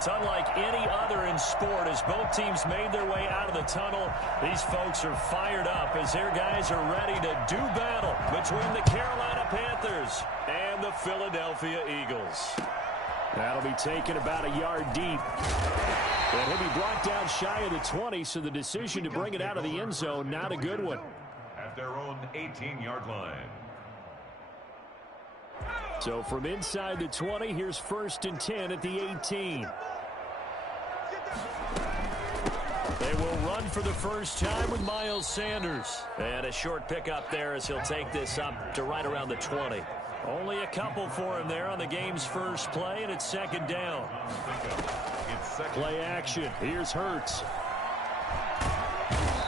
It's unlike any other in sport as both teams made their way out of the tunnel. These folks are fired up as their guys are ready to do battle between the Carolina Panthers and the Philadelphia Eagles. That'll be taken about a yard deep. And he'll be brought down shy of the 20, so the decision to bring it out of the end zone, not a good one. At their own 18-yard line. So from inside the 20, here's 1st and 10 at the 18. They will run for the first time with Miles Sanders. And a short pickup there as he'll take this up to right around the 20. Only a couple for him there on the game's first play, and it's 2nd down. Play action. Here's Hurts.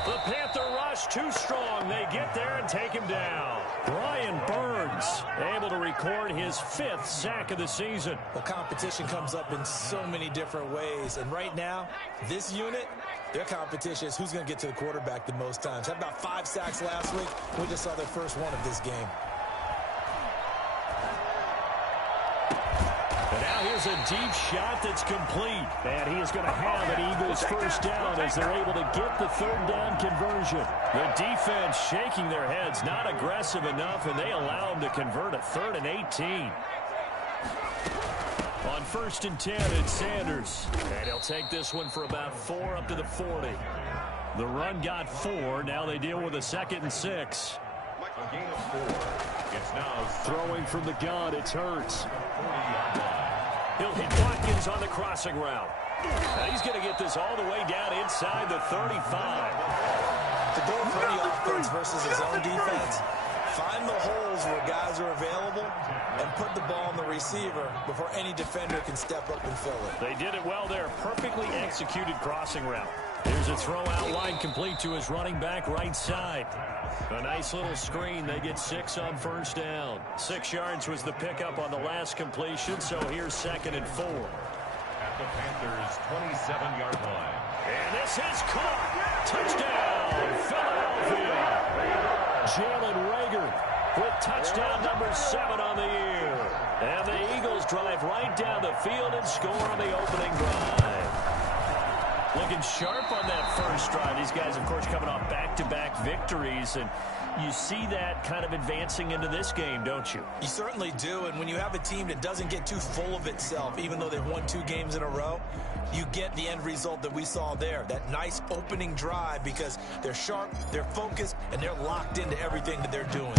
The Panther rush too strong. They get there and take him down. Brian Burns able to record his 5th sack of the season. The competition comes up in so many different ways. And right now, this unit, their competition is who's going to get to the quarterback the most times. Had about 5 sacks last week. We just saw their first one of this game. And now here's a deep shot that's complete. And he is going to have an Eagles first down as they're able to get the 3rd down conversion. The defense shaking their heads, not aggressive enough, and they allow them to convert a 3rd and 18. On 1st and 10, it's Sanders. And he'll take this one for about 4 up to the 40. The run got 4. Now they deal with a 2nd and 6. A gain of 4. It's now throwing from the gun. It's Hurts. He'll hit Watkins on the crossing route. And he's going to get this all the way down inside the 35. To go for any offense versus his own defense, find the holes where guys are available and put the ball on the receiver before any defender can step up and fill it. They did it well there. Perfectly executed crossing route. Here's a throw out line complete to his running back right side. A nice little screen. They get 6 on 1st down. 6 yards was the pickup on the last completion, so here's 2nd and 4. At the Panthers' 27-yard line. And this is caught. Touchdown, Philadelphia. Jalen Reagor with touchdown number 7 on the year. And the Eagles drive right down the field and score on the opening drive. Looking sharp on that first drive. These guys, of course, coming off back-to-back victories, and you see that kind of advancing into this game, don't you? You certainly do, and when you have a team that doesn't get too full of itself, even though they've won 2 games in a row, you get the end result that we saw there, that nice opening drive, because they're sharp, they're focused, and they're locked into everything that they're doing.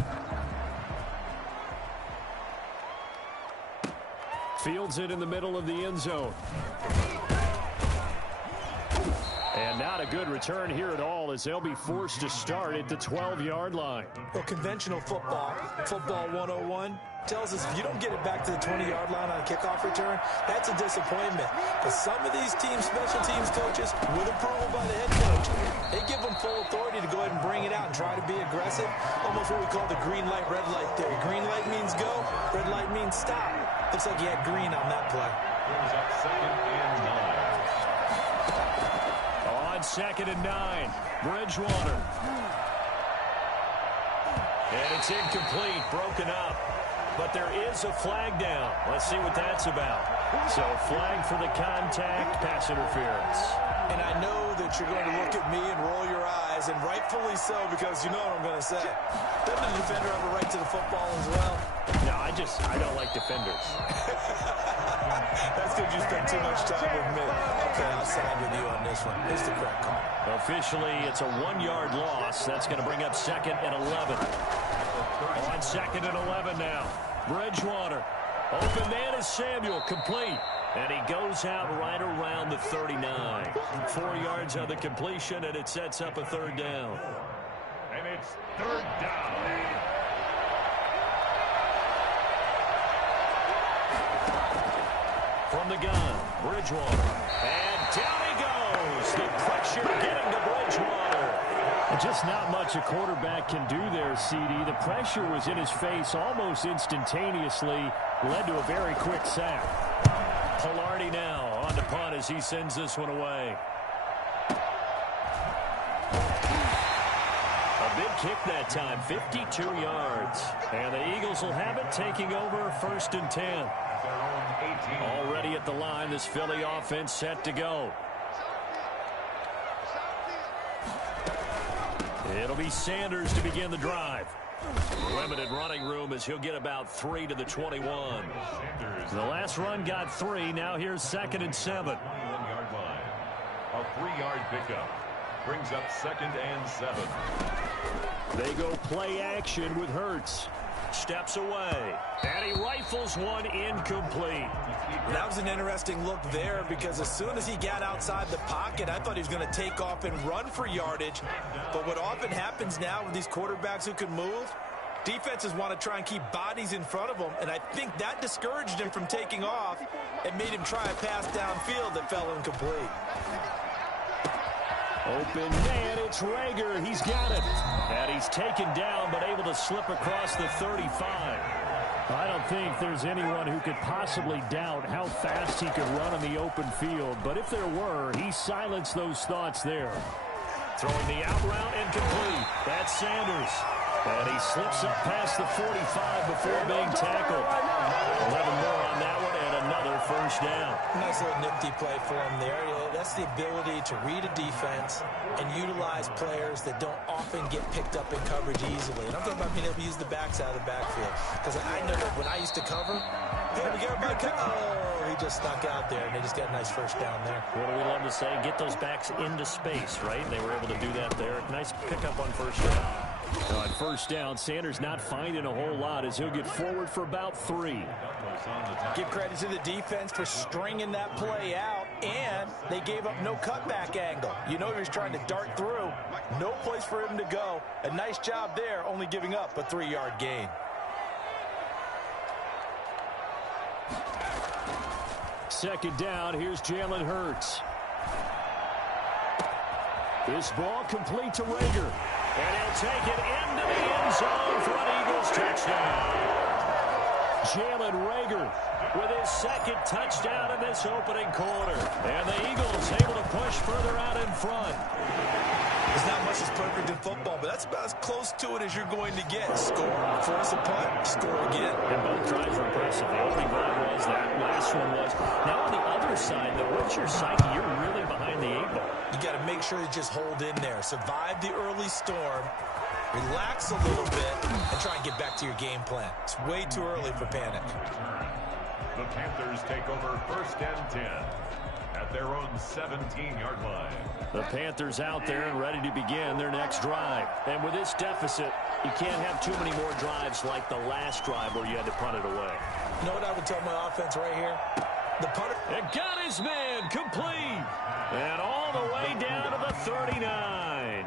Fields it in the middle of the end zone. And not a good return here at all as they'll be forced to start at the 12-yard line. Well, conventional football 101, tells us if you don't get it back to the 20-yard line on a kickoff return, that's a disappointment. But some of these special teams coaches, with approval by the head coach, they give them full authority to go ahead and bring it out and try to be aggressive. Almost what we call the green light, red light theory. Green light means go, red light means stop. Looks like he had green on that play. Brings up 2nd and 9. On 2nd and 9, Bridgewater. And it's incomplete, broken up. But there is a flag down. Let's see what that's about. So flag for the contact, pass interference. And I know that you're going to look at me and roll your eyes, and rightfully so, because you know what I'm going to say. Doesn't the defender have a right to the football as well? No, I don't like defenders. That's because you spend too much time with me. Okay, I'll side with you on this one. Here's the correct call. Officially, it's a 1-yard loss. That's going to bring up 2nd and 11. On 2nd and 11 now. Bridgewater. Open man is Samuel, complete. And he goes out right around the 39. 4 yards on the completion, and it sets up a 3rd down. And it's 3rd down. From the gun, Bridgewater. And down he goes. The pressure getting to Bridgewater. And just not much a quarterback can do there, CD. The pressure was in his face almost instantaneously. Led to a very quick sack. Palardy now on the punt as he sends this one away. A big kick that time, 52 yards. And the Eagles will have it, taking over 1st and 10. Their own Already at the line, this Philly offense set to go. It'll be Sanders to begin the drive. Limited running room as he'll get about 3 to the 21. The last run got 3. Now here's 2nd and 7. 21-yard line. A 3-yard pickup. Brings up 2nd and 7. They go play action with Hurts. Steps away. And he rifles one incomplete. That was an interesting look there because as soon as he got outside the pocket, I thought he was going to take off and run for yardage. But what often happens now with these quarterbacks who can move, defenses want to try and keep bodies in front of them, and I think that discouraged him from taking off and made him try a pass downfield that fell incomplete. Open man, it's Reagor. He's got it. And he's taken down, but able to slip across the 35. I don't think there's anyone who could possibly doubt how fast he could run on the open field. But if there were, he silenced those thoughts there. Throwing the out route incomplete. That's Sanders. And he slips up past the 45 before being tackled. 11 more on that one and another first down. Nice little nifty play for him there. That's the ability to read a defense and utilize players that don't often get picked up in coverage easily. And I'm talking about being able to use the backs out of the backfield. Because I know that when I used to cover, hey, we got everybody oh, he just snuck out there, and they just got a nice first down there. What do we love to say? Get those backs into space, right? And they were able to do that there. Nice pickup on first down. On first down, Sanders not finding a whole lot as he'll get forward for about 3. Give credit to the defense for stringing that play out, and they gave up no cutback angle. You know he was trying to dart through. No place for him to go. A nice job there, only giving up a 3-yard gain. Second down, here's Jalen Hurts. This ball complete to Reagor. And he'll take it into the end zone for an Eagles touchdown. Jalen Reagor with his 2nd touchdown in this opening quarter. And the Eagles able to push further out in front. There's not much that's perfect in football, but that's about as close to it as you're going to get. Score, force a punt, score again. And both drives were impressive. The opening drive was, that last one was. Now on the other side, though, what's your psyche? You're really behind the 8 ball. You got to make sure you just hold in there. Survive the early storm. Relax a little bit and try and get back to your game plan. It's way too early for panic. The Panthers take over 1st and 10 at their own 17-yard line. The Panthers out there and ready to begin their next drive. And with this deficit, you can't have too many more drives like the last drive where you had to punt it away. You know what I would tell my offense right here? The punter. And got his man complete. And all the way down to the 39.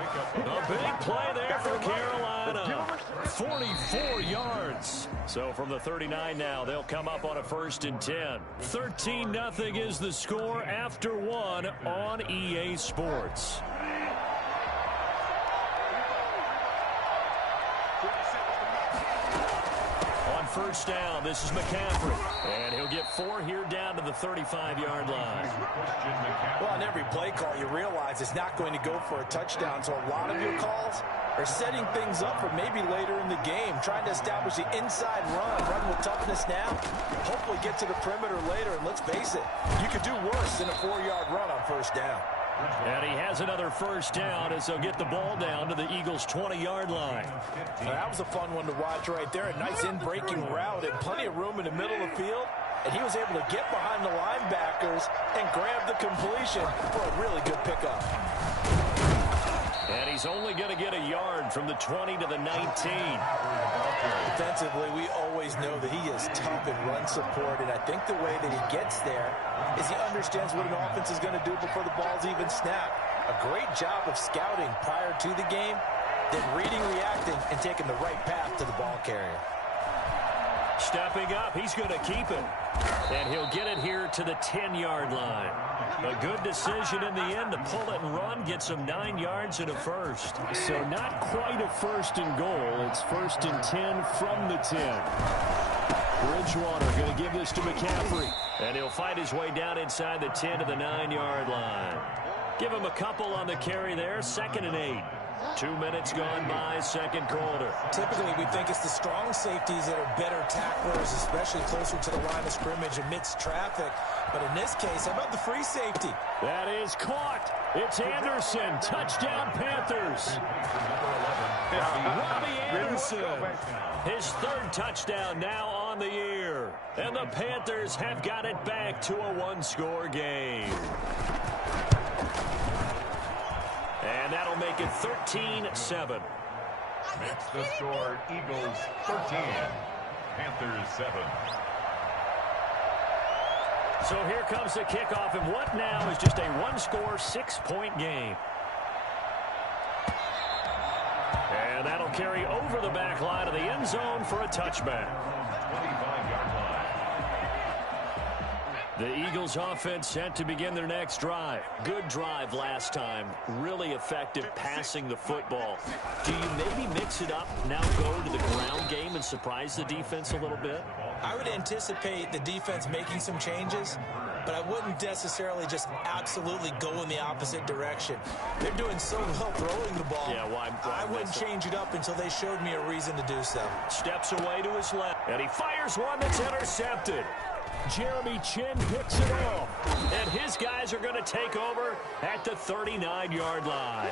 A big play there for Carolina. 44 yards. So from the 39 now, they'll come up on a 1st and 10. 13-0 is the score after 1 on EA Sports. On first down, this is McCaffrey. And he'll get 4 here down to the 35-yard line. Well, on every play call, you realize it's not going to go for a touchdown. So a lot of your calls are setting things up for maybe later in the game, trying to establish the inside run with toughness now, hopefully get to the perimeter later. And let's face it, you could do worse than a 4-yard run on first down. And he has another first down as they'll get the ball down to the Eagles' 20-yard line. Now, that was a fun one to watch right there. A nice in-breaking route and plenty of room in the middle of the field. And he was able to get behind the linebackers and grab the completion for a really good pickup. And he's only going to get a yard from the 20 to the 19. Defensively, we always know that he is tough in run support, and I think the way that he gets there is he understands what an offense is going to do before the ball's even snapped. A great job of scouting prior to the game, then reading, reacting, and taking the right path to the ball carrier. Stepping up, he's going to keep it. And he'll get it here to the 10-yard line. A good decision in the end to pull it and run, get some 9 yards and a first. So not quite a 1st and goal. It's 1st and 10 from the 10. Bridgewater going to give this to McCaffrey. And he'll fight his way down inside the 10 to the 9-yard line. Give him a couple on the carry there. 2nd and 8. 2 minutes gone by, second quarter. Typically, we think it's the strong safeties that are better tacklers, especially closer to the line of scrimmage amidst traffic. But in this case, how about the free safety? That is caught. It's Anderson. Touchdown, Panthers. Robbie Anderson. His third touchdown now on the year. And the Panthers have got it back to a one-score game. And that'll make it 13-7. Makes the score Eagles 13, Panthers 7. So here comes the kickoff, and what now is just a one-score, 6-point game. And that'll carry over the back line of the end zone for a touchback. 25-yard line. The Eagles offense set to begin their next drive. Good drive last time. Really effective passing the football. Do you maybe mix it up, now go to the ground game and surprise the defense a little bit? I would anticipate the defense making some changes, but I wouldn't necessarily just absolutely go in the opposite direction. They're doing so well throwing the ball. Yeah, I wouldn't change it up until they showed me a reason to do so. Steps away to his left, and he fires one that's intercepted. Jeremy Chinn picks it off, and his guys are going to take over at the 39-yard line.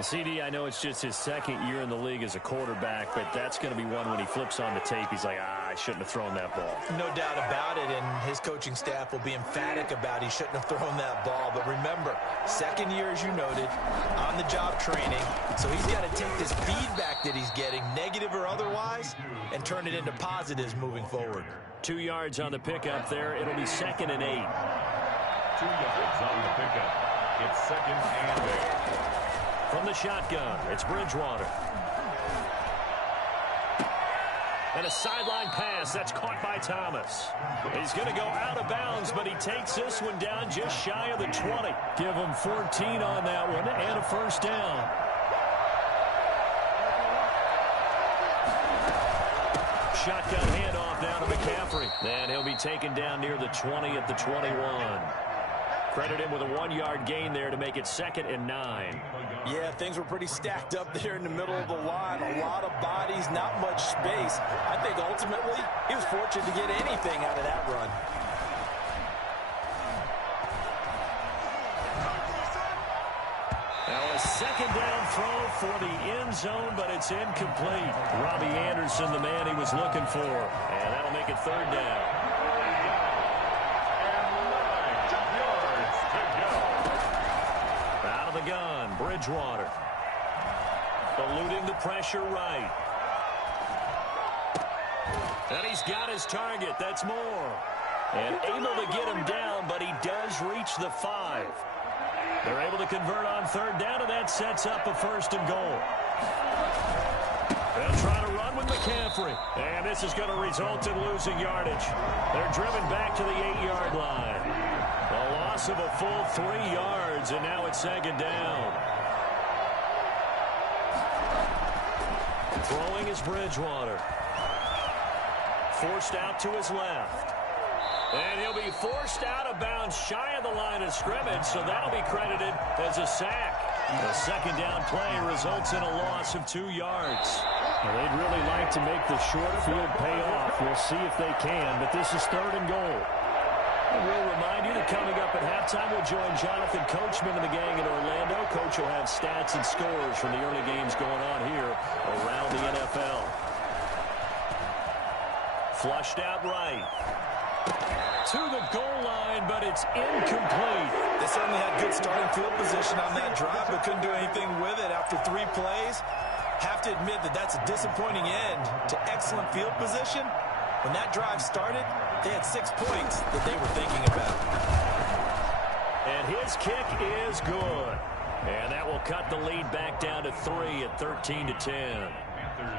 CD, I know it's just his second year in the league as a quarterback, but that's going to be one when he flips on the tape, he's like, I shouldn't have thrown that ball. No doubt about it, and his coaching staff will be emphatic about he shouldn't have thrown that ball. But remember, second year, as you noted, on-the-job training, so he's got to take this feedback that he's getting, negative or otherwise, and turn it into positives moving forward. 2 yards on the pickup there. It'll be 2nd and 8. 2 yards on the pickup. It's 2nd and 8. From the shotgun, it's Bridgewater. And a sideline pass that's caught by Thomas. He's going to go out of bounds, but he takes this one down just shy of the 20. Give him 14 on that one and a first down. Shotgun handoff down to McCaffrey. And he'll be taken down near the 20 at the 21. Credit him with a 1-yard gain there to make it 2nd and 9. Yeah, things were pretty stacked up there in the middle of the line. A lot of bodies, not much space. I think ultimately he was fortunate to get anything out of that run. Now a 2nd down throw for the end zone, but it's incomplete. Robbie Anderson, the man he was looking for. And that'll make it 3rd down. The gun, Bridgewater. Eluding the pressure right. And he's got his target. That's Moore. And able to get him down, but he does reach the 5. They're able to convert on 3rd down, and that sets up a 1st and goal. They'll try to run with McCaffrey. And this is going to result in losing yardage. They're driven back to the 8-yard line. A loss of a full 3 yards, and now it's 2nd down. Throwing is Bridgewater. Forced out to his left. And he'll be forced out of bounds shy of the line of scrimmage, so that'll be credited as a sack. The 2nd down play results in a loss of 2 yards. Well, they'd really like to make the short field pay off. We'll see if they can, but this is 3rd and goal. We'll remind you that coming up at halftime, we'll join Jonathan Coachman and the gang in Orlando. Coach will have stats and scores from the early games going on here around the NFL. Flushed out right. To the goal line, but it's incomplete. They certainly had good starting field position on that drive, but couldn't do anything with it after 3 plays. Have to admit that that's a disappointing end to excellent field position. When that drive started, they had 6 points that they were thinking about. And his kick is good. And that will cut the lead back down to 3 at 13-10.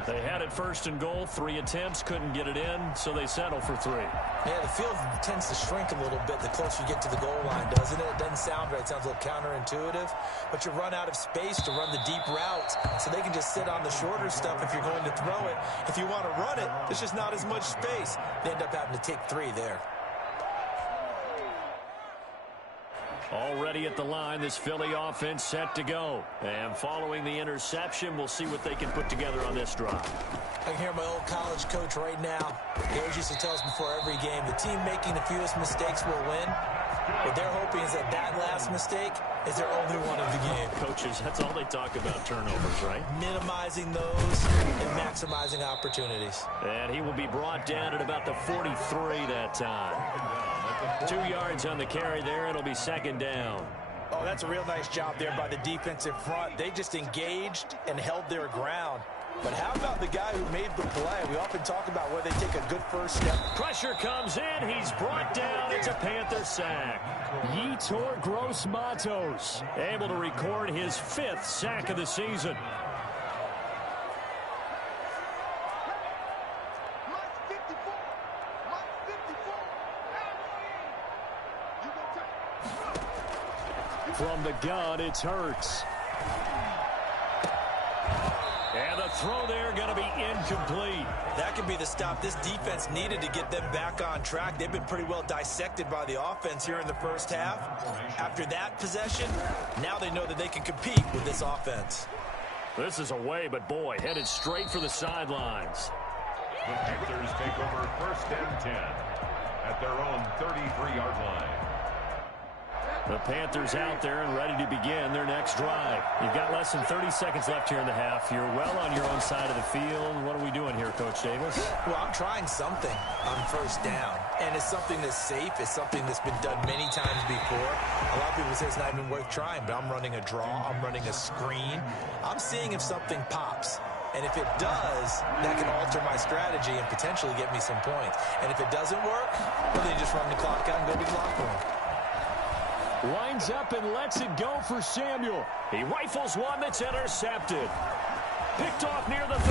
They had it 1st and goal, 3 attempts, couldn't get it in, so they settle for 3. Yeah, the field tends to shrink a little bit the closer you get to the goal line, doesn't it? It doesn't sound right. It sounds a little counterintuitive. But you run out of space to run the deep routes, so they can just sit on the shorter stuff if you're going to throw it. If you want to run it, there's just not as much space. They end up having to take 3 there. Already at the line, this Philly offense set to go. And following the interception, we'll see what they can put together on this drive. I can hear my old college coach right now. He always used to tell us before every game, the team making the fewest mistakes will win. What they're hoping is that last mistake is their only one of the game. Coaches, that's all they talk about, turnovers, right? Minimizing those and maximizing opportunities. And he will be brought down at about the 43 that time. 2 yards on the carry there. It'll be second down. Oh, that's a real nice job there by the defensive front. They just engaged and held their ground. But how about the guy who made the play? We often talk about where they take a good first step. Pressure comes in. He's brought down. It's a Panther sack. Yetur Gross-Matos able to record his 5th sack of the season. From the gun, it's Hurts. And the throw there going to be incomplete. That could be the stop this defense needed to get them back on track. They've been pretty well dissected by the offense here in the first half. After that possession, now they know that they can compete with this offense. This is away, but boy, headed straight for the sidelines. The Panthers take over 1st and 10 at their own 33-yard line. The Panthers out there and ready to begin their next drive. You've got less than 30 seconds left here in the half. You're well on your own side of the field. What are we doing here, Coach Davis? Well, I'm trying something on first down. And it's something that's safe. It's something that's been done many times before. A lot of people say it's not even worth trying, but I'm running a draw. I'm running a screen. I'm seeing if something pops. And if it does, that can alter my strategy and potentially get me some points. And if it doesn't work, well, then you just run the clock out and go to the locker room. Winds up and lets it go for Samuel. He rifles one that's intercepted. Picked off near the 34.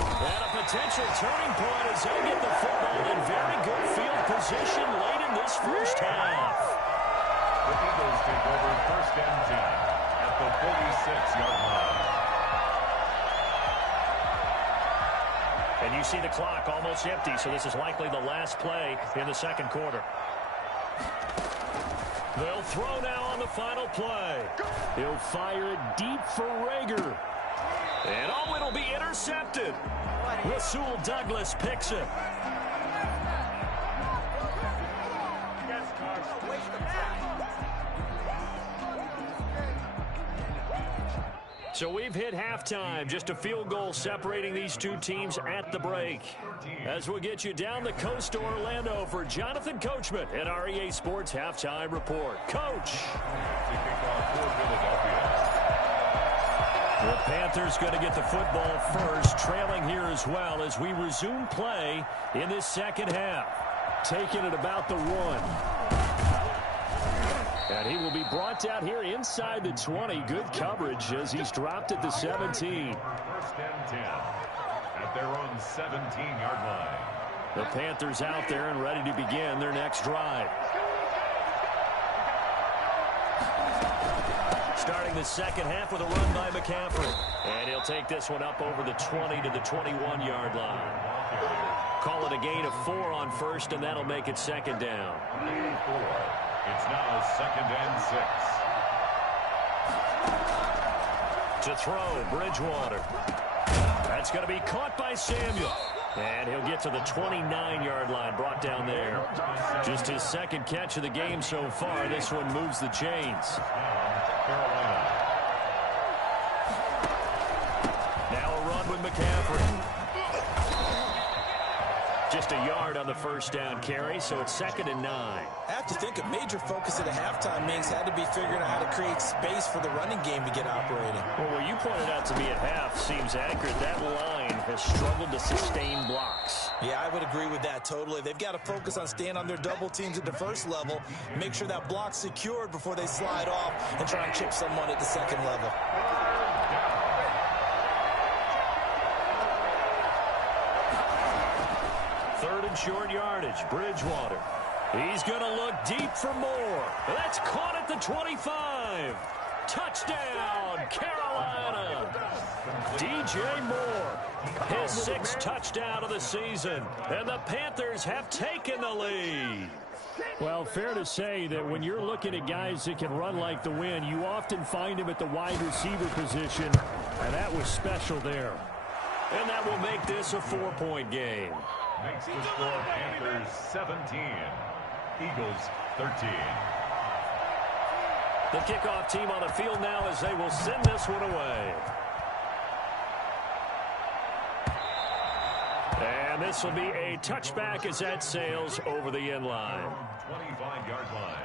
And a potential turning point as they get the football in very good field position late in this first half. The Eagles take over 1st and 10 at the 46-yard line. And you see the clock almost empty, so this is likely the last play in the second quarter. They'll throw now on the final play. He'll fire it deep for Rager. And oh, it'll be intercepted. Rasul Douglas picks it. So we've hit halftime. Just a field goal separating these two teams at the break. As we'll get you down the coast to Orlando for Jonathan Coachman at our EA Sports Halftime Report. Coach. The Panthers going to get the football first, trailing here as well as we resume play in this second half. Taking it about the 1. And he will be brought down here inside the 20. Good coverage as he's dropped at the 17. 1st and 10 at their own 17-yard line. The Panthers out there and ready to begin their next drive. Starting the second half with a run by McCaffrey. And he'll take this one up over the 20 to the 21-yard line. Call it a gain of 4 on first, and that'll make it second down. It's now 2nd and 6. To throw, Bridgewater. That's going to be caught by Samuel. And he'll get to the 29-yard line, brought down there. Just his second catch of the game so far. This one moves the chains. Now a run with McCaffrey. Just a yard on the first down carry, so it's 2nd and 9. I have to think a major focus at the halftime means had to be figuring out how to create space for the running game to get operating. Well, what you pointed out to me at half seems accurate. That line has struggled to sustain blocks. Yeah, I would agree with that totally. They've got to focus on staying on their double teams at the first level, make sure that block's secured before they slide off and try and chip someone at the second level. Short yardage, Bridgewater. He's going to look deep for more. That's caught at the 25. Touchdown, Carolina. DJ Moore, his 6th touchdown of the season. And the Panthers have taken the lead. Well, fair to say that when you're looking at guys that can run like the wind, you often find him at the wide receiver position, and that was special there. And that will make this a 4-point game. Makes the score Panthers 17, Eagles 13. The kickoff team on the field now as they will send this one away. And this will be a touchback as that sails over the end line. 25-yard line.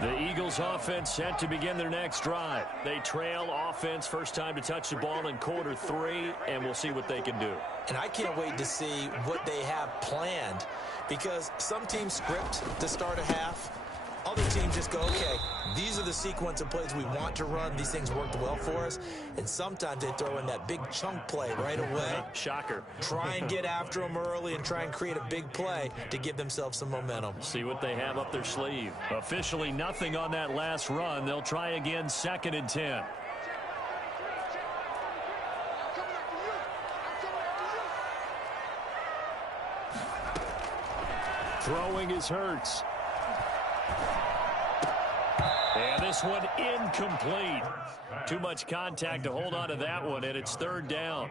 The Eagles offense set to begin their next drive. They trail offense, first time to touch the ball in quarter 3, and we'll see what they can do. And I can't wait to see what they have planned, because some teams script to start a half. Other teams just go, okay, these are the sequence of plays we want to run. These things worked well for us. And sometimes they throw in that big chunk play right away. Shocker. Try and get after them early and try and create a big play to give themselves some momentum. See what they have up their sleeve. Officially nothing on that last run. They'll try again, 2nd and 10. Throwing is Hurts. And this one incomplete. Too much contact to hold on to that one, and it's 3rd down.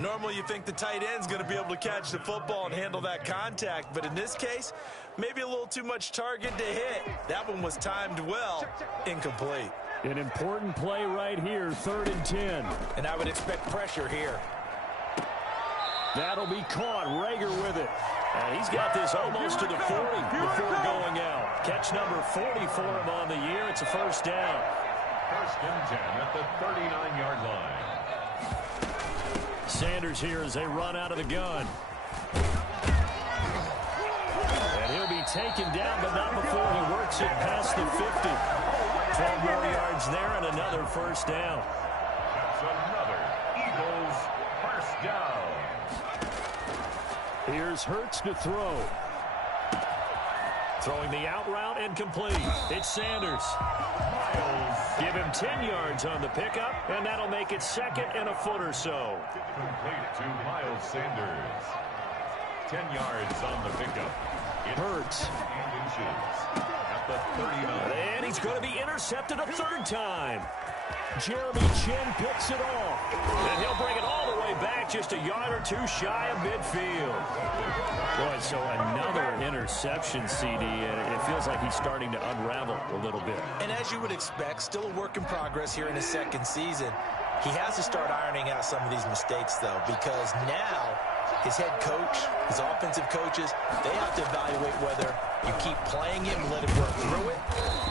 Normally you think the tight end's going to be able to catch the football and handle that contact, but in this case, maybe a little too much target to hit. That one was timed well. Incomplete. An important play right here, 3rd and 10. And I would expect pressure here. That'll be caught. Rager with it. And he's got this almost to the 40 before going out. Catch number 40 for him on the year. It's a 1st down. 1st and 10 at the 39-yard line. Sanders here as they run out of the gun. And he'll be taken down, but not before he works it past the 50. 12 more yards there and another 1st down. That's another Eagles 1st down. Here's Hurts to throw. Throwing the out route and complete. It's Sanders. Give him 10 yards on the pickup, and that'll make it 2nd and a foot or so. Complete to Miles Sanders. 10 yards on the pickup. Hurts. At the 39. And he's going to be intercepted a 3rd time. Jeremy Chinn picks it off. And he'll bring it all the way back just a yard or 2 shy of midfield. Boy, so another interception, CD, and it feels like he's starting to unravel a little bit. And as you would expect, still a work in progress here in his 2nd season. He has to start ironing out some of these mistakes, though, because now his head coach, his offensive coaches, they have to evaluate whether you keep playing him and let him work through it,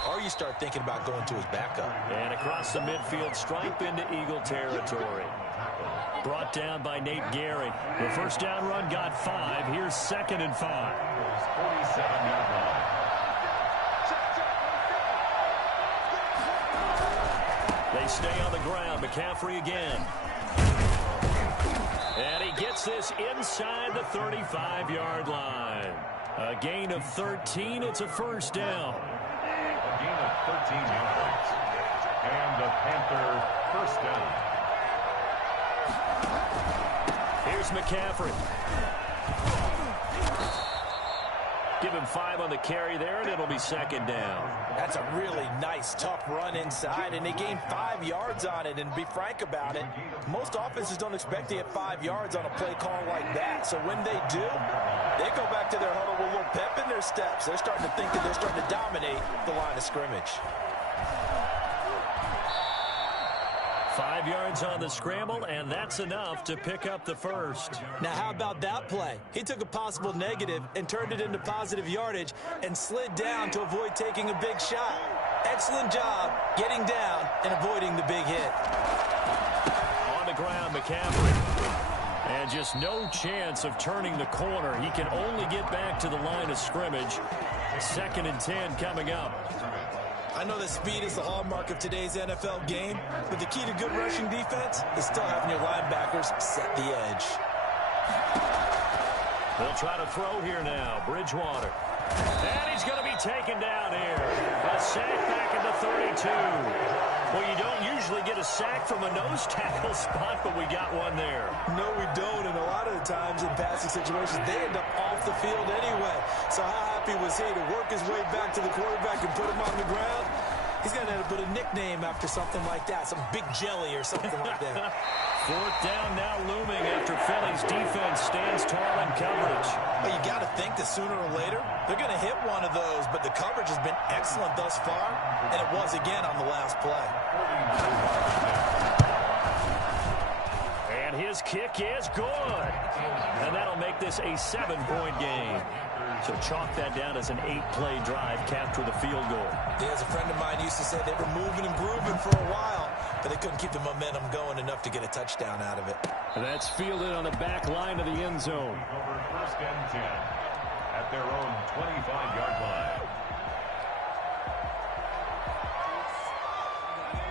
or you start thinking about going to his backup. And across the midfield, stripe into Eagle territory. Brought down by Nate Gehring. The 1st down run got 5. Here's 2nd and 5. 47-yard line. They stay on the ground. McCaffrey again. And he gets this inside the 35-yard line. A gain of 13. It's a 1st down. A gain of 13 yards. And the Panther 1st down. Here's McCaffrey. Give him 5 on the carry there, and it'll be 2nd down. That's a really nice, tough run inside, and they gained 5 yards on it. And to be frank about it, most offenses don't expect to get 5 yards on a play call like that. So when they do, they go back to their huddle with a little pep in their steps. They're starting to think that they're starting to dominate the line of scrimmage. 5 yards on the scramble, and that's enough to pick up the 1st. Now, how about that play? He took a possible negative and turned it into positive yardage and slid down to avoid taking a big shot. Excellent job getting down and avoiding the big hit. On the ground, McCaffrey. And just no chance of turning the corner. He can only get back to the line of scrimmage. 2nd and 10 coming up. I know that speed is the hallmark of today's NFL game, but the key to good rushing defense is still having your linebackers set the edge. They'll try to throw here now. Bridgewater. And he's going to be taken down here. A sack back at the 32. Well, you don't usually get a sack from a nose tackle spot, but we got one there. No, we don't, and a lot of the times in passing situations, they end up off the field anyway. So how happy was he to work his way back to the quarterback and put him on the ground? He's going to end up with a nickname after something like that, some Big Jelly or something like that. Fourth down now looming after Philly's defense stands tall in coverage. Well, you got to think that sooner or later they're going to hit one of those, but the coverage has been excellent thus far, and it was again on the last play. And his kick is good. And that'll make this a 7-point game. So chalk that down as an 8-play drive, capped with a field goal. Yeah, as a friend of mine used to say, they were moving and grooving for a while, but they couldn't keep the momentum going enough to get a touchdown out of it. And that's fielded on the back line of the end zone. Over first and 10 at their own 25-yard line.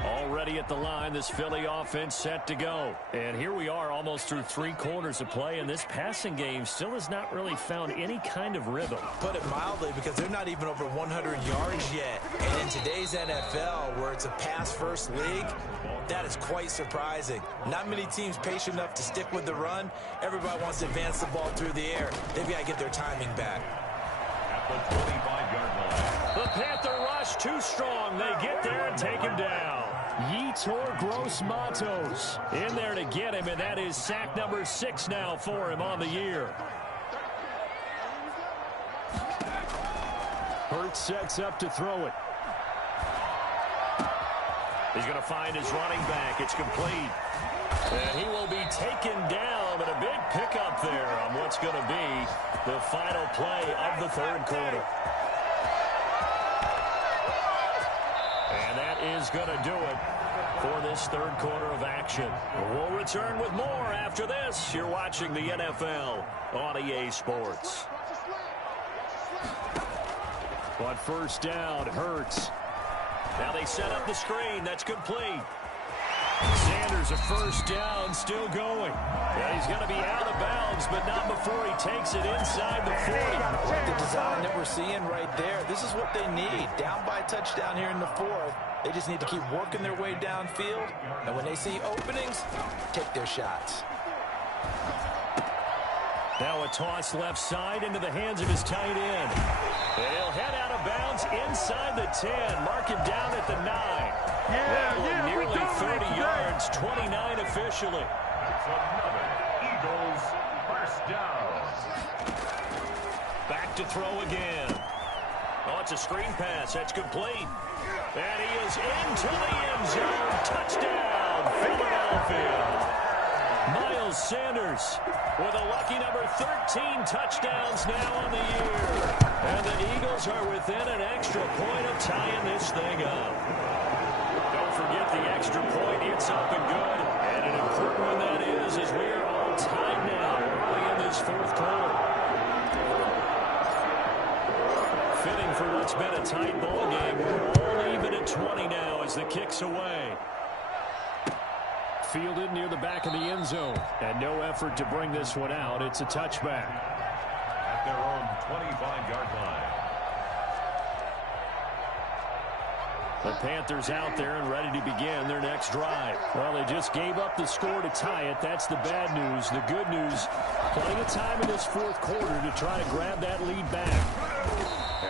Already at the line, this Philly offense set to go. And here we are almost through 3 quarters of play, and this passing game still has not really found any kind of rhythm. Put it mildly, because they're not even over 100 yards yet. And in today's NFL, where it's a pass-first league, that is quite surprising. Not many teams patient enough to stick with the run. Everybody wants to advance the ball through the air. They've got to get their timing back. At the 25-yard line. The Panther rush too strong. They get there and take him down. Yetur Gross-Matos in there to get him, and that is sack number 6 now for him on the year. Hurts sets up to throw it. He's going to find his running back. It's complete. And he will be taken down, and a big pickup there on what's going to be the final play of the third quarter. And that is going to do it for this third quarter of action. We'll return with more after this. You're watching the NFL on EA Sports. On first down, Hurts. Now they set up the screen. That's complete. Sanders, a first down, still going. Yeah, he's going to be out of bounds, but not before he takes it inside the 40. I like the design that we're seeing right there. This is what they need. Down by a touchdown here in the 4th. They just need to keep working their way downfield. And when they see openings, take their shots. Now a toss left side into the hands of his tight end. And he'll head out of bounds inside the 10. Mark him down at the 9. Nearly 30 yards, 29 officially. It's another Eagles first down. Back to throw again. Oh, it's a screen pass. That's complete. And he is into the end zone. Touchdown, Philadelphia. Miles Sanders with a lucky number 13 touchdowns now on the year. And the Eagles are within an extra point of tying this thing up. Don't forget the extra point. It's up and good. And an important one that is, as we are all tied now early in this fourth quarter. Fitting for what's been a tight ball game. We're all even at 20 now as the kick's away. Fielded near the back of the end zone. And no effort to bring this one out. It's a touchback. At their own 25-yard line. The Panthers out there and ready to begin their next drive. Well, they just gave up the score to tie it. That's the bad news. The good news, plenty of time in this fourth quarter to try to grab that lead back.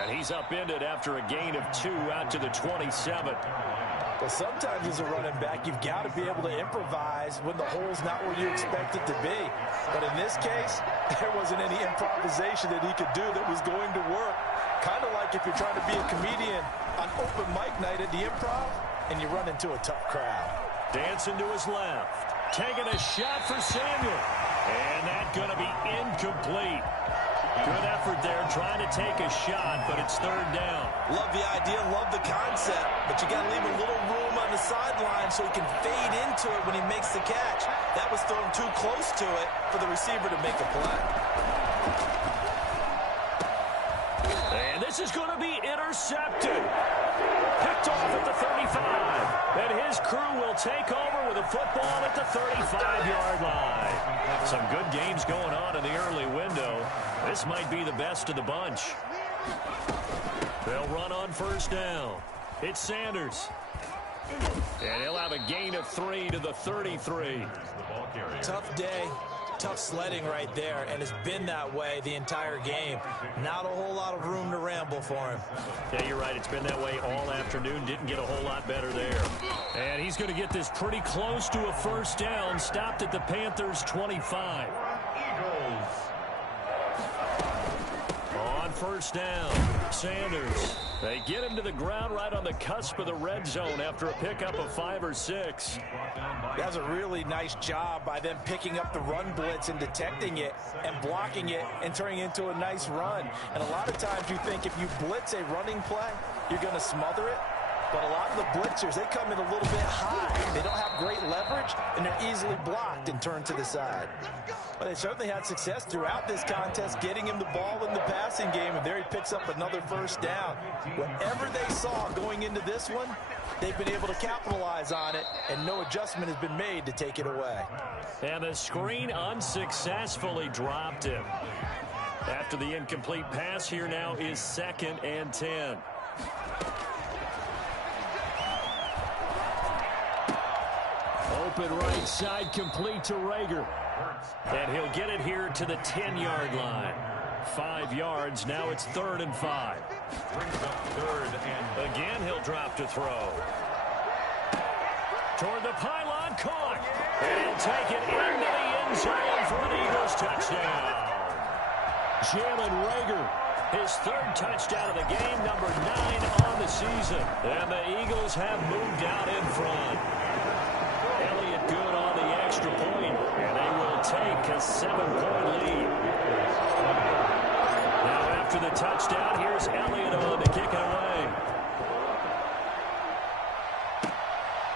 And he's upended after a gain of 2 out to the 27. Well, sometimes as a running back, you've got to be able to improvise when the hole's not where you expect it to be. But in this case, there wasn't any improvisation that he could do that was going to work. Kind of like if you're trying to be a comedian on open mic night at the Improv and you run into a tough crowd. Dancing to his left. Taking a shot for Samuel. And that's going to be incomplete. Good effort there trying to take a shot, but it's third down. Love the idea, love the concept, but you got to leave a little room on the sideline so he can fade into it when he makes the catch. That was thrown too close to it for the receiver to make a play. And this is going to be intercepted. Picked off at the 35. And his crew will take over with a football at the 35-yard line. Some good games going on in the early window. This might be the best of the bunch. They'll run on first down. It's Sanders. And he'll have a gain of 3 to the 33. Tough day. Tough sledding right there, and it's been that way the entire game. Not a whole lot of room to ramble for him. Yeah, you're right. It's been that way all afternoon. Didn't get a whole lot better there. And he's going to get this pretty close to a first down. Stopped at the Panthers' 25. Eagles. On first down, Sanders. They get him to the ground right on the cusp of the red zone after a pickup of 5 or 6. That was a really nice job by them picking up the run blitz and detecting it and blocking it and turning it into a nice run. And a lot of times you think if you blitz a running play, you're going to smother it. But a lot of the blitzers, they come in a little bit high. They don't have great leverage, and they're easily blocked and turned to the side. But they certainly had success throughout this contest, getting him the ball in the passing game, and there he picks up another first down. Whatever they saw going into this one, they've been able to capitalize on it, and no adjustment has been made to take it away. And the screen unsuccessfully dropped him. After the incomplete pass, here now is 2nd and 10. Open right side, complete to Reagor. And he'll get it here to the 10-yard line. 5 yards, now it's 3rd and 5. Brings up 3rd and again he'll drop to throw. Toward the pylon, caught. And he'll take it into the end zone for an Eagles touchdown. Jalen Reagor, his 3rd touchdown of the game, number 9 on the season. And the Eagles have moved out in front. Elliott good on the extra point, and they will take a 7-point lead. Now after the touchdown, here's Elliott on to kick it away.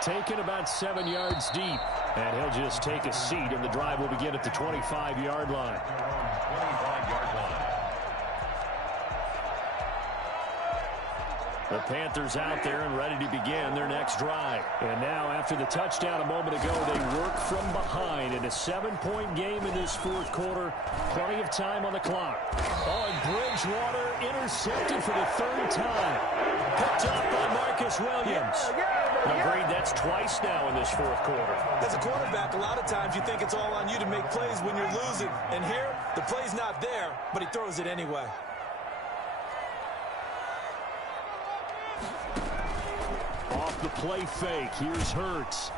Taken about 7 yards deep, and he'll just take a seat, and the drive will begin at the 25-yard line. 25-yard line. The Panthers out there and ready to begin their next drive. And now, after the touchdown a moment ago, they work from behind in a 7-point game in this 4th quarter. Plenty of time on the clock. Oh, and Bridgewater intercepted for the 3rd time. Picked up by Marcus Williams. Agreed, that's twice now in this 4th quarter. As a quarterback, a lot of times you think it's all on you to make plays when you're losing. And here, the play's not there, but he throws it anyway. Off the play fake, here's Hurts.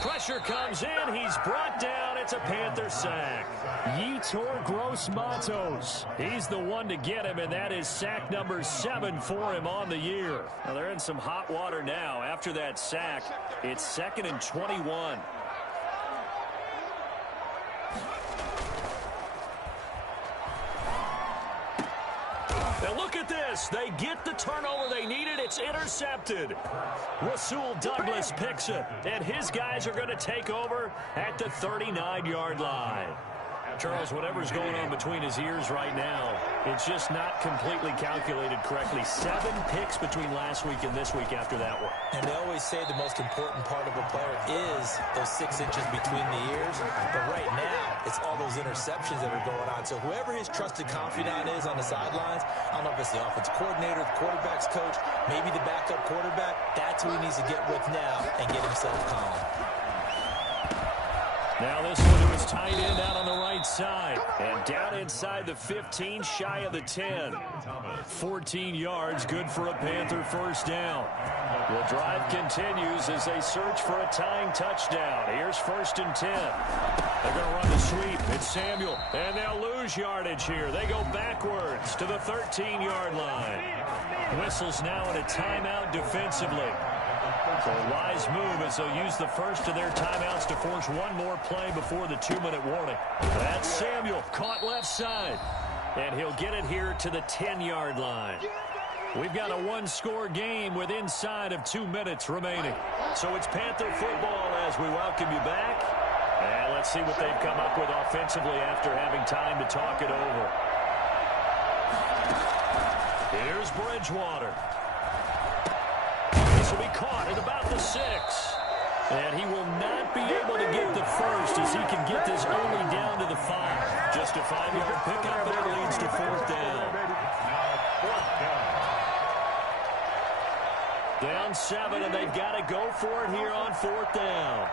Pressure comes in, he's brought down, it's a Panther sack. Yetur Gross-Matos, he's the one to get him, and that is sack number 7 for him on the year. Now they're in some hot water now. After that sack, it's 2nd and 21. Now look at this. They get the turnover they needed. It's intercepted. Rasul Douglas picks it, and his guys are going to take over at the 39-yard line. Charles, whatever's going on between his ears right now, it's just not completely calculated correctly. 7 picks between last week and this week after that one. And they always say the most important part of a player is those 6 inches between the ears. But right now, it's all those interceptions that are going on. So whoever his trusted confidant is on the sidelines, I don't know if it's the offense coordinator, the quarterback's coach, maybe the backup quarterback, that's who he needs to get with now and get himself calm. Now this one was tight end out on the right side. And down inside the 15, shy of the 10. 14 yards, good for a Panther first down. The drive continues as they search for a tying touchdown. Here's 1st and 10. They're going to run the sweep. It's Samuel. And they'll lose yardage here. They go backwards to the 13-yard line. Whistles now in a timeout defensively. So a wise move as they'll use the first of their timeouts to force one more play before the 2-minute warning. That's Samuel, caught left side. And he'll get it here to the 10-yard line. We've got a 1-score game with inside of 2 minutes remaining. So it's Panther football as we welcome you back. And let's see what they've come up with offensively after having time to talk it over. Here's Bridgewater. This will be caught at about the 6. And he will not be able to get the first as he can get this only down to the 5. Just a 5-yard pickup there leads to 4th down. Down 7, and they've got to go for it here on 4th down.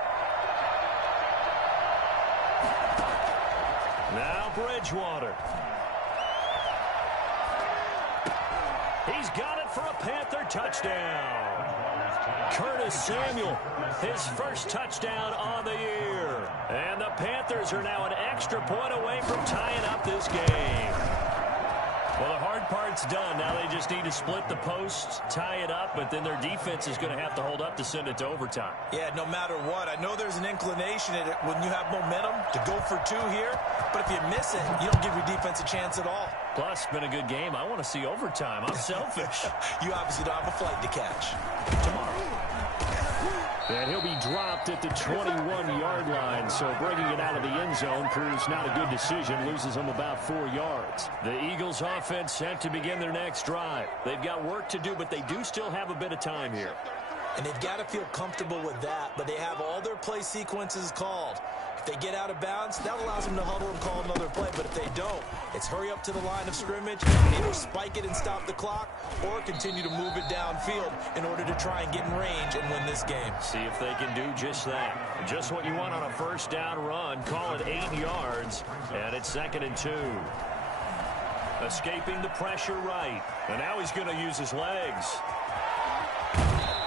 Now Bridgewater. He's got it for a Panther touchdown. Curtis Samuel, his first touchdown on the year. And the Panthers are now an extra point away from tying up this game. Well, the hard part's done. Now they just need to split the posts, tie it up, but then their defense is going to have to hold up to send it to overtime. Yeah, no matter what. I know there's an inclination in it when you have momentum to go for 2 here, but if you miss it, you don't give your defense a chance at all. Plus, it's been a good game. I want to see overtime. I'm selfish. You obviously don't have a flight to catch. Tomorrow. And he'll be dropped at the 21-yard line, so bringing it out of the end zone proves not a good decision, loses them about 4 yards. The Eagles offense set to begin their next drive. They've got work to do, but they do still have a bit of time here. And they've got to feel comfortable with that, but they have all their play sequences called. If they get out of bounds, that allows them to huddle and call another play. But if they don't, it's hurry up to the line of scrimmage, either spike it and stop the clock, or continue to move it downfield in order to try and get in range and win this game. See if they can do just that. Just what you want on a first down run. Call it 8 yards, and it's 2nd and 2. Escaping the pressure right. And now he's going to use his legs.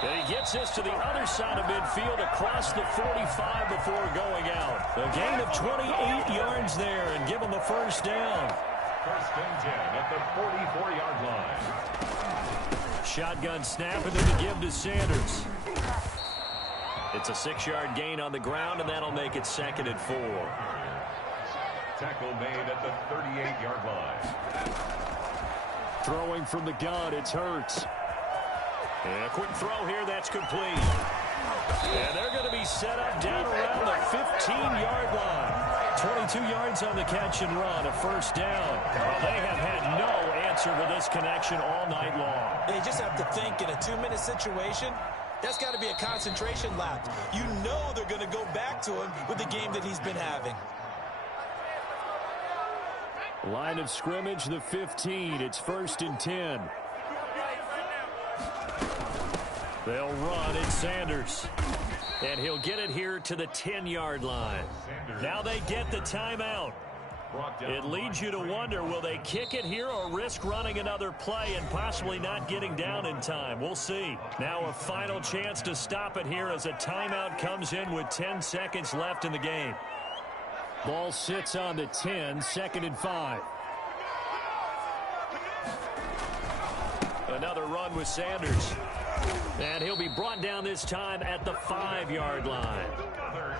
And he gets this to the other side of midfield across the 45 before going out. A gain of 28 yards there and give him a first down. 1st and 10 at the 44-yard line. Shotgun snap and then the give to Sanders. It's a 6-yard gain on the ground, and that'll make it 2nd and 4. Tackle made at the 38-yard line. Throwing from the gun, it's Hurts. And a quick throw here, that's complete. And they're going to be set up down around the 15-yard line. 22 yards on the catch and run, a first down. Well, they have had no answer for this connection all night long. They just have to think in a 2-minute situation, that's got to be a concentration lapse. You know they're going to go back to him with the game that he's been having. Line of scrimmage, the 15. It's 1st and 10. They'll run. It's Sanders. And he'll get it here to the 10-yard line. Now they get the timeout. It leads you to wonder, will they kick it here or risk running another play and possibly not getting down in time? We'll see. Now a final chance to stop it here as a timeout comes in with 10 seconds left in the game. Ball sits on the 10, 2nd and 5. Another run with Sanders. And he'll be brought down this time at the 5-yard line.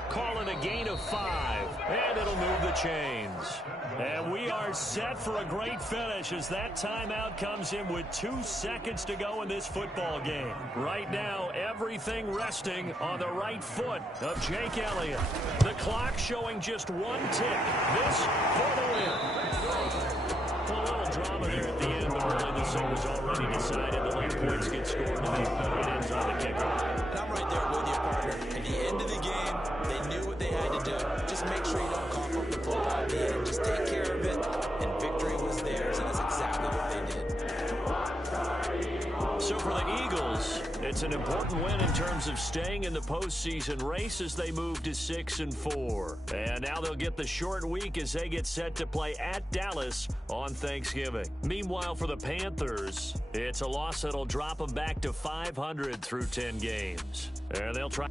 Calling a gain of 5, and it'll move the chains. And we are set for a great finish as that timeout comes in with 2 seconds to go in this football game. Right now, everything resting on the right foot of Jake Elliott. The clock showing just 1 tick. This for the win. A little drama there at the end, but really this thing was already decided. The late points get scored, and it ends on the kickoff. And I'm right there with you, partner. At the end of the game, they knew what they had to do. Just make sure you don't cough up the football at the end. Just take care of it, and victory was theirs, and that's exactly what they did. So for the Eagles, it's an important win in terms of staying in the postseason race as they move to 6 and 4. And now they'll get the short week as they get set to play at Dallas on Thanksgiving. Meanwhile, for the Panthers, it's a loss that'll drop them back to 500 through 10 games. And they'll try.